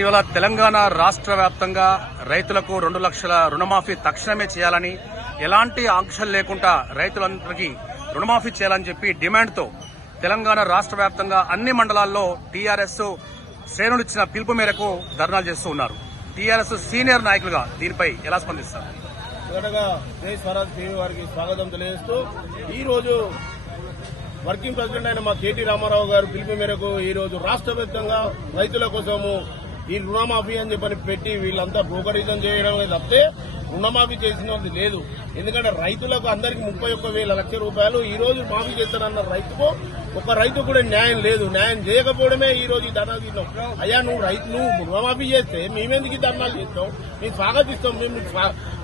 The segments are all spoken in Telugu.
ఇవాళ తెలంగాణ రాష్ట్ర వ్యాప్తంగా రైతులకు 2 లక్షల రుణమాఫీ తక్షణమే చేయాలని, ఎలాంటి ఆంక్షలు లేకుండా రైతులందరికీ రుణమాఫీ చేయాలని చెప్పి డిమాండ్తో తెలంగాణ రాష్ట్ర వ్యాప్తంగా అన్ని మండలాల్లో టీఆర్ఎస్ శ్రేణులు ఇచ్చిన పిలుపు మేరకు ధర్నాలు చేస్తూ ఉన్నారు. టీఆర్ఎస్ సీనియర్ నాయకులుగా దీనిపై ఎలా స్పందిస్తారు? జై స్వరాజ్ టీవీ వారికి స్వాగతం తెలియజేస్తూ ఈ రోజు వర్కింగ్ ప్రెసిడెంట్ అయిన మా కేటీ రామారావు గారు పిలుపు మేరకు ఈ రోజు రాష్ట్ర వ్యాప్తంగా రైతుల కోసము ఈ రుణమాఫీ అని చెప్పని పెట్టి వీళ్ళంతా బ్రోకరిజం చేయడం తప్పితే రుణమాఫీ చేసినది లేదు. ఎందుకంటే రైతులకు అందరికి 31,000 లక్షల రూపాయలు ఈ రోజు మాఫీ చేస్తారన్న రైతుకు ఒక రైతు కూడా న్యాయం లేదు. న్యాయం చేయకపోవడమే ఈ రోజు ఈ ధర్నా తీస్తాం. అయ్యా నువ్వు రుణమాఫీ చేస్తే మేమెందుకు ఈ ధర్నాలు చేస్తాం? మేము స్వాగతిస్తాం. మేము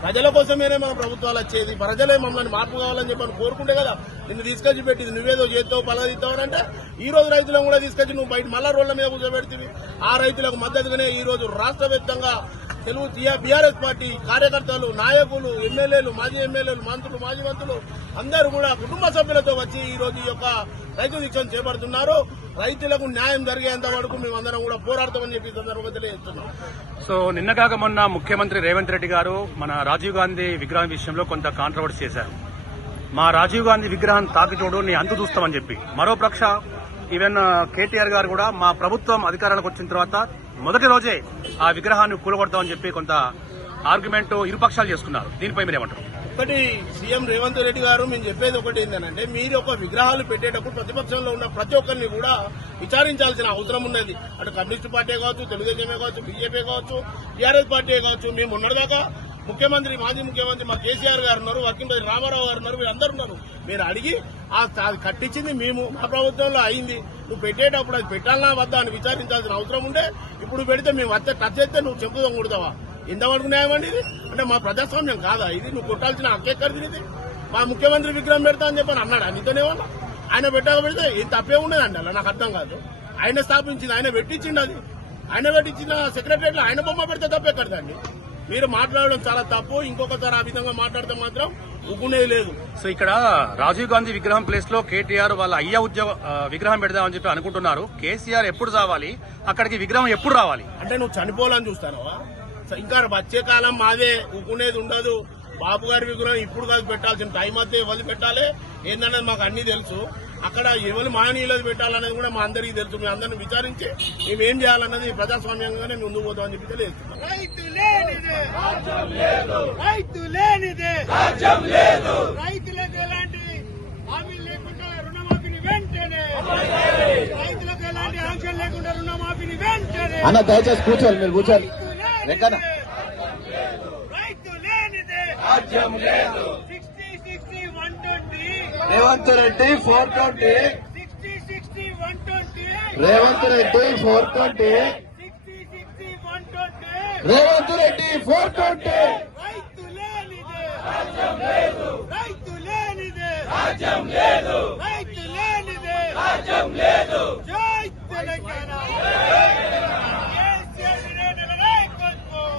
ప్రజల కోసమేనే మన ప్రభుత్వాలు వచ్చేది. ప్రజలే మమ్మల్ని మార్పు కావాలని చెప్పని కోరుకుంటే కదా నిన్ను తీసుకొచ్చి పెట్టింది. నువ్వేదో చేస్తావు పలదిస్తావు అంటే ఈ రోజు రైతులను కూడా తీసుకొచ్చి నువ్వు బయట మళ్ళా రోడ్ల మీద కూర్చోబెడుతుంది. ఆ రైతులకు మద్దతుగానే ఈ రోజు రాష్ట్ర వ్యాప్తంగా తెలుగు బీఆర్ఎస్ పార్టీ కార్యకర్తలు, నాయకులు, ఎమ్మెల్యేలు, మాజీ ఎమ్మెల్యేలు, మంత్రులు, మాజీ మంత్రులు అందరూ కూడా కుటుంబ సభ్యులతో వచ్చి ఈ రోజు ఈ యొక్క రైతు దీక్షను చేపడుతున్నారు. రైతులకు న్యాయం జరిగేంత వరకు మేమందరం కూడా పోరాడతామని చెప్పి సందర్భంగా తెలియజేస్తున్నాం. సో నిన్న కాక మొన్న ముఖ్యమంత్రి రేవంత్ రెడ్డి గారు మన రాజీవ్ గాంధీ విగ్రహం విషయంలో కొంత కాంట్రవర్సీ చేశారు. మా రాజీవ్ గాంధీ విగ్రహం తాకిచోడు నీ అంతు చూస్తామని చెప్పి, మరో పక్ష ఈవెన్ కేటీఆర్ గారు కూడా మా ప్రభుత్వం అధికారానికి వచ్చిన తర్వాత మొదటి రోజే ఆ విగ్రహాన్ని కూలగొడతామని చెప్పి కొంత ఆర్గ్యుమెంట్ ఇరుపక్షాలు చేసుకున్నారు. దీనిపై మీరేమంటారు? ఒకటి సీఎం రేవంత్ రెడ్డి గారు మేము చెప్పేది ఒకటి ఏంటంటే, మీరు ఒక విగ్రహాలు పెట్టేటప్పుడు ప్రతిపక్షంలో ఉన్న ప్రతి ఒక్కరిని కూడా విచారించాల్సిన అవసరం ఉన్నది. అటు కమ్యూనిస్టు పార్టీ కావచ్చు, తెలుగుదేశమే కావచ్చు, బీజేపీ కావచ్చు, టీఆర్ఎస్ పార్టీ కావచ్చు. మేము ఉన్నదాకా ముఖ్యమంత్రి, మాజీ ముఖ్యమంత్రి మా కేసీఆర్ గారు ఉన్నారు, వర్కింగ్ ప్రెసిడెంట్ రామారావు గారు ఉన్నారు, వీళ్ళందరూ ఉన్నారు. మీరు అడిగి అది కట్టించింది మేము, మా ప్రభుత్వంలో అయింది. నువ్వు పెట్టేటప్పుడు అది పెట్టాలన్నా వద్దా అని విచారించాల్సిన అవసరం ఉంటే ఇప్పుడు పెడితే మేము వచ్చే టచ్ చేస్తే నువ్వు చెంపుదాం కొడతావా? ఎంతవరకు న్యాయం అండి ఇది? అంటే మా ప్రజాస్వామ్యం కాదా ఇది? నువ్వు కొట్టాల్సిన హక్కెక్కడిది ఇది? మా ముఖ్యమంత్రి విగ్రహం పెడతా అని చెప్పని అన్నాడు. నీతోనేమన్నా ఆయన పెట్టాక పెడితే ఏం తప్పే ఉండదండి. అలా నాకు అర్థం కాదు. ఆయన స్థాపించింది, ఆయన పెట్టించింది. అది ఆయన పెట్టించిన సెక్రటరీలో ఆయన బొమ్మ పెడితే తప్పెక్కడదండి? మీరు మాట్లాడడం చాలా తప్పు. ఇంకొకసారి ఆ విధంగా మాట్లాడితే మాత్రం ఊకునేది లేదు. సో ఇక్కడ రాజీవ్ గాంధీ విగ్రహం ప్లేస్ లో కేటీఆర్ వాళ్ళ అయ్యా విగ్రహం పెడదామని చెప్పి అనుకుంటున్నారు. కేసీఆర్ ఎప్పుడు రావాలి అక్కడికి, విగ్రహం ఎప్పుడు రావాలి? అంటే నువ్వు చనిపోవాలని చూస్తాను. ఇంకా వచ్చే కాలం మాదే, ఊకునేది ఉండదు. బాబు గారి విగ్రహం ఇప్పుడు కాదు పెట్టాల్సిన టైం అయితే ఎవరు పెట్టాలి ఏందనేది మాకు అన్ని తెలుసు. అక్కడ ఎవరు మాననీయులది పెట్టాలనేది కూడా మా అందరికీ తెలుసు. మేము అందరిని విచారించి మేమేం చేయాలన్నది ప్రజాస్వామ్యంగానే ముందుకు పోతామని చెప్పి తెలియజేస్తున్నాం. రైతులకు ఎలాంటి హామీలు లేకుండా రుణమాఫీని వెంటనే, రైతులకు ఎలాంటి ఆంక్షలు లేకుండా రుణమాఫీని వెంటనే. అన్న దయచేసి కూర్చోవాలి, మీరు కూర్చోవాలి. రైతు లేనిదే రాజ్యం లేదు. 60, 120 రేవంత్ రెడ్డి 420, 60, 120 రేవంత్ రెడ్డి 420, 60, 120 రేవంత్ రెడ్డి 420. రైతు లేనిదే రాజ్యం లేదు. రైతు లేనిదే రాజ్యం లేదు. రైతు లేనిదే రాజ్యం లేదు. జై తెలంగాణ. కేసీఆర్ నాయకత్వం.